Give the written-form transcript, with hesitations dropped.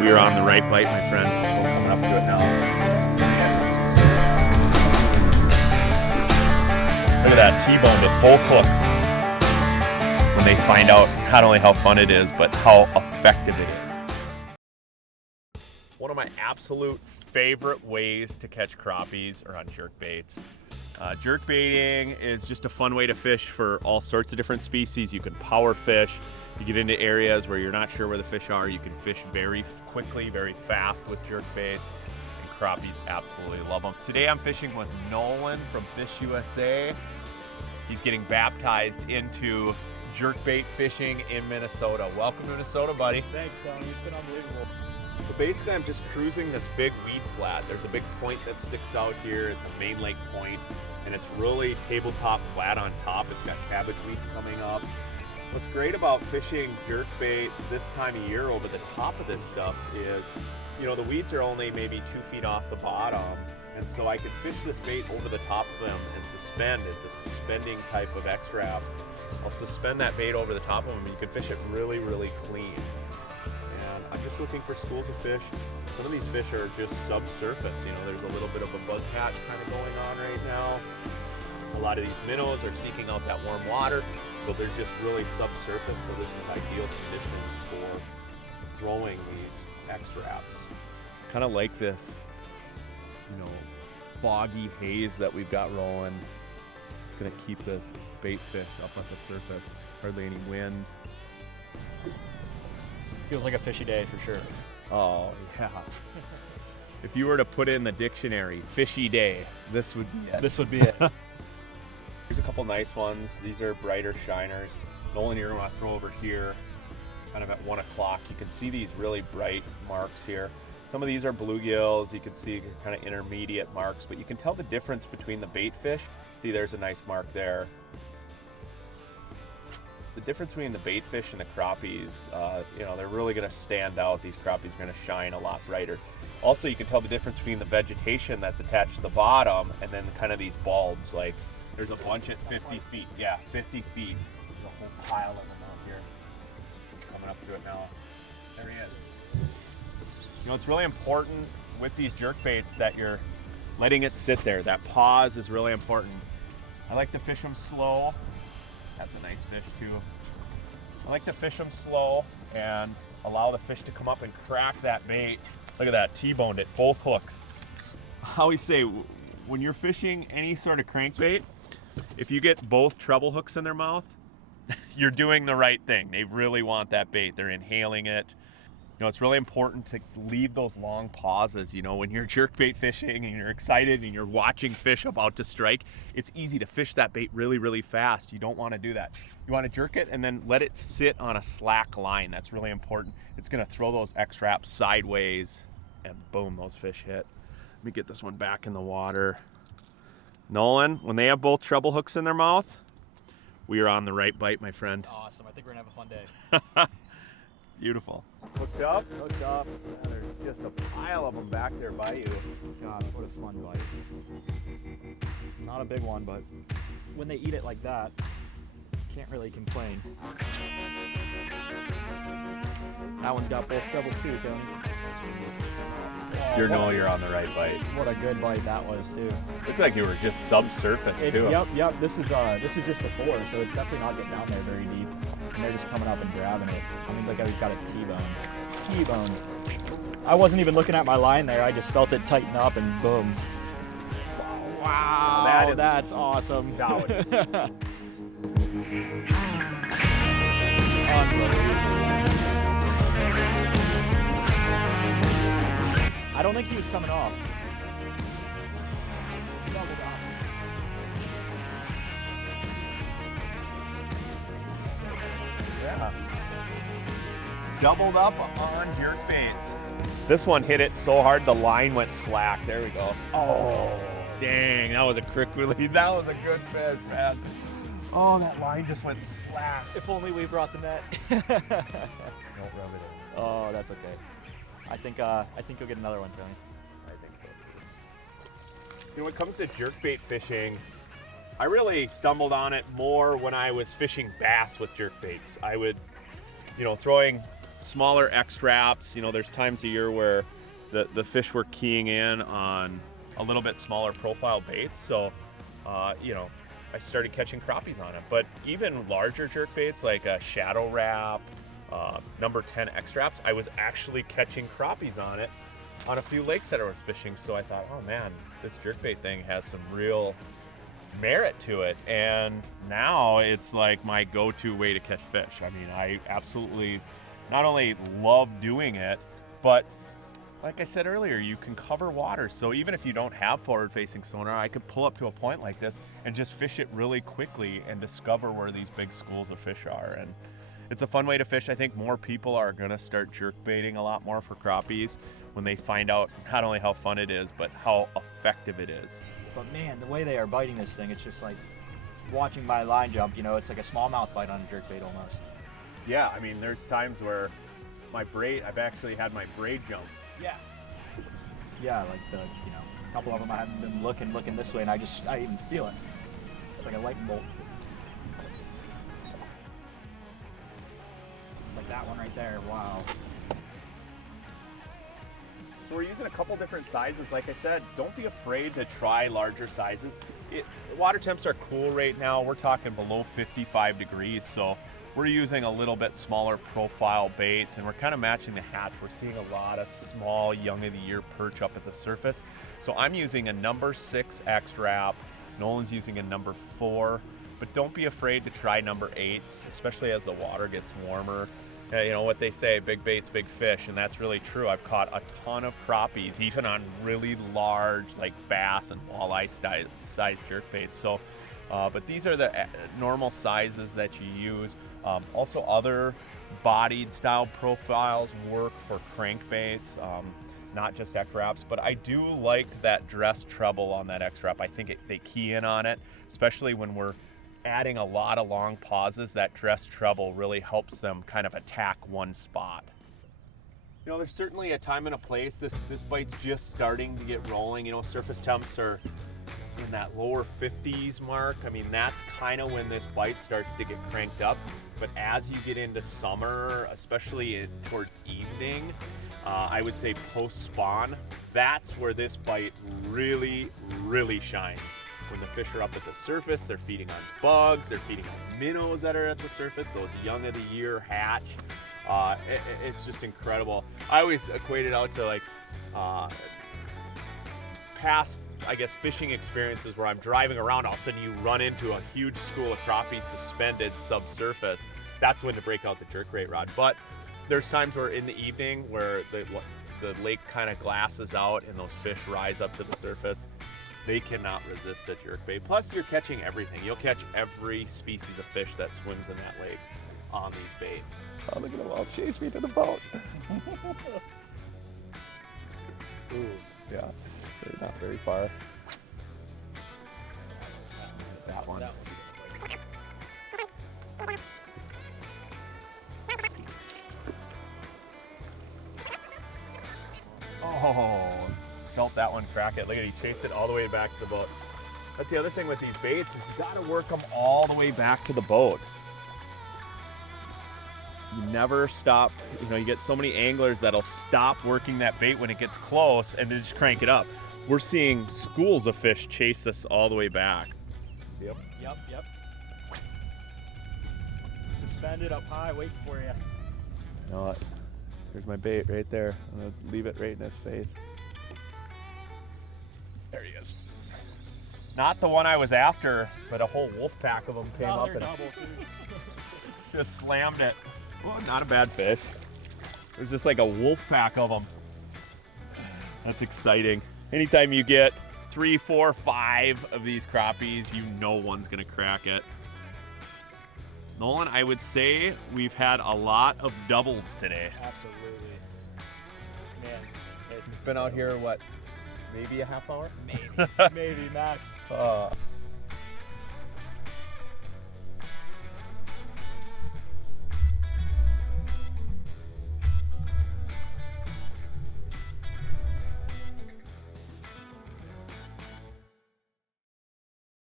We are on the right bite, my friend. We're coming up to it now. Look at that T-bone with both hooks. When they find out not only how fun it is, but how effective it is. One of my absolute favorite ways to catch crappies are on jerkbaits. Jerkbaiting is just a fun way to fish for all sorts of different species. You can power fish. You get into areas where you're not sure where the fish are. You can fish very quickly, very fast with jerkbaits. And crappies absolutely love them. Today I'm fishing with Nolan from FishUSA. He's getting baptized into jerkbait fishing in Minnesota. Welcome to Minnesota, buddy. Thanks, Tony. It's been unbelievable. So basically I'm just cruising this big weed flat. There's a big point that sticks out here. It's a main lake point, and it's really tabletop flat on top. It's got cabbage weeds coming up. What's great about fishing jerkbaits this time of year over the top of this stuff is, you know, the weeds are only maybe 2 feet off the bottom, and so I can fish this bait over the top of them and suspend. It's a suspending type of X-Wrap. I'll suspend that bait over the top of them, and you can fish it really, really clean. And I'm just looking for schools of fish. Some of these fish are just subsurface. You know, there's a little bit of a bug hatch kind of going on right now. A lot of these minnows are seeking out that warm water, so they're just really subsurface. So this is ideal conditions for throwing these X-Wraps. Kind of like this, you know, foggy haze that we've got rolling. It's gonna keep this bait fish up at the surface. Hardly any wind. Feels like a fishy day for sure. Oh, yeah. If you were to put in the dictionary, fishy day, this would be it. This would be it. Here's a couple nice ones. These are brighter shiners. Nolan, you're gonna throw over here, kind of at 1 o'clock. You can see these really bright marks here. Some of these are bluegills. You can see kind of intermediate marks, but you can tell the difference between the bait fish. See, there's a nice mark there. The difference between the bait fish and the crappies, you know, they're really gonna stand out. These crappies are gonna shine a lot brighter. Also, you can tell the difference between the vegetation that's attached to the bottom and then kind of these bulbs. Like, there's a bunch at 50 feet. Yeah, 50 feet. There's a whole pile of them out here. Coming up to it now. There he is. You know, it's really important with these jerkbaits that you're letting it sit there. That pause is really important. I like to fish them slow. That's a nice fish too. I like to fish them slow and allow the fish to come up and crack that bait. Look at that, T-boned it, both hooks. I always say, when you're fishing any sort of crankbait, if you get both treble hooks in their mouth, you're doing the right thing. They really want that bait. They're inhaling it. You know, it's really important to leave those long pauses. You know, when you're jerkbait fishing and you're excited and you're watching fish about to strike, it's easy to fish that bait really, really fast. You don't want to do that. You want to jerk it and then let it sit on a slack line. That's really important. It's going to throw those X-Wraps sideways and boom, those fish hit. Let me get this one back in the water. Nolan, when they have both treble hooks in their mouth, we are on the right bite, my friend. Awesome. I think we're going to have a fun day. Beautiful. Hooked up? Hooked up. Yeah, there's just a pile of them back there by you. God, what a fun bite. Not a big one, but when they eat it like that, can't really complain. That one's got both trebles too, Tony. You know you're on the right bite. What a good bite that was too. Looked like you were just subsurface too. Yep. This is just the 4, so it's definitely not getting down there very deep. And they're just coming up and grabbing it. I mean, look how he's got it T-boned. I wasn't even looking at my line there. I just felt it tighten up and boom. Wow, that's awesome. Unbelievable. I don't think he was coming off. Yeah. Doubled up on jerkbaits. This one hit it so hard the line went slack. There we go. Oh, dang, that was a quick release. That was a good fish, man. Oh, that line just went slack. If only we brought the net. Don't rub it in. Oh, that's okay. I think you'll get another one, Tony. I think so too. You know, when it comes to jerkbait fishing, I really stumbled on it more when I was fishing bass with jerkbaits. I would, you know, throwing smaller X-Wraps. You know, there's times a year where the fish were keying in on a little bit smaller profile baits. So, you know, I started catching crappies on it. But even larger jerkbaits like a shadow wrap, number 10 X-Wraps, I was actually catching crappies on it on a few lakes that I was fishing. So I thought, oh man, this jerkbait thing has some real merit to it. And now it's like my go-to way to catch fish. I mean, I absolutely not only love doing it, but like I said earlier, you can cover water. So even if you don't have forward-facing sonar, I could pull up to a point like this and just fish it really quickly and discover where these big schools of fish are. And it's a fun way to fish. I think more people are gonna start jerkbaiting a lot more for crappies when they find out not only how fun it is, but how effective it is. But man, the way they are biting this thing, it's just like watching my line jump, you know, it's like a smallmouth bite on a jerkbait almost. Yeah, I mean, there's times where my braid, I've actually had my braid jump. Yeah. Yeah, like the, you know, a couple of them I haven't been looking this way and I even feel it. It's like a lightning bolt. Like that one right there, wow. So we're using a couple different sizes. Like I said, don't be afraid to try larger sizes. Water temps are cool right now. We're talking below 55 degrees, so we're using a little bit smaller profile baits, and we're kind of matching the hatch. We're seeing a lot of small, young of the year perch up at the surface. So I'm using a number 6 X-Wrap. Nolan's using a number 4, but don't be afraid to try number 8s, especially as the water gets warmer. You know what they say, big baits, big fish, and that's really true. I've caught a ton of crappies, even on really large, like bass and walleye size jerkbaits. So, but these are the normal sizes that you use. Also, other bodied style profiles work for crankbaits, not just X-Wraps, but I do like that dress treble on that X-Wrap. I think they key in on it, especially when we're adding a lot of long pauses. That dress treble really helps them kind of attack one spot. You know, there's certainly a time and a place. This bite's just starting to get rolling. You know, surface temps are in that lower 50s mark. I mean, that's kind of when this bite starts to get cranked up. But as you get into summer, especially towards evening, I would say post spawn, that's where this bite really, really shines. When the fish are up at the surface, they're feeding on bugs, they're feeding on minnows that are at the surface, those young of the year hatch. It's just incredible. I always equate it out to like past, I guess, fishing experiences where I'm driving around, all of a sudden you run into a huge school of crappies suspended subsurface. That's when to break out the jerkbait rod. But there's times where in the evening where the lake kind of glasses out and those fish rise up to the surface, they cannot resist a jerkbait. Plus, you're catching everything. You'll catch every species of fish that swims in that lake on these baits. Oh, look at them all chase me to the boat. Ooh, yeah, they're not very far. That one. Oh, felt that one crack it. Look at it, he chased it all the way back to the boat. That's the other thing with these baits is you gotta work them all the way back to the boat. You never stop. You know, you get so many anglers that'll stop working that bait when it gets close and then just crank it up. We're seeing schools of fish chase us all the way back. Yep. Yep. Suspended up high, waiting for you. You know what? There's my bait right there. I'm gonna leave it right in his face. There he is. Not the one I was after, but a whole wolf pack of them came up and just slammed it. Well, not a bad fish. There's just like a wolf pack of them. That's exciting. Anytime you get 3, 4, 5 of these crappies, you know one's gonna crack it. Nolan, I would say we've had a lot of doubles today. Absolutely. Man, It's been out here, what, maybe a half hour? Maybe max.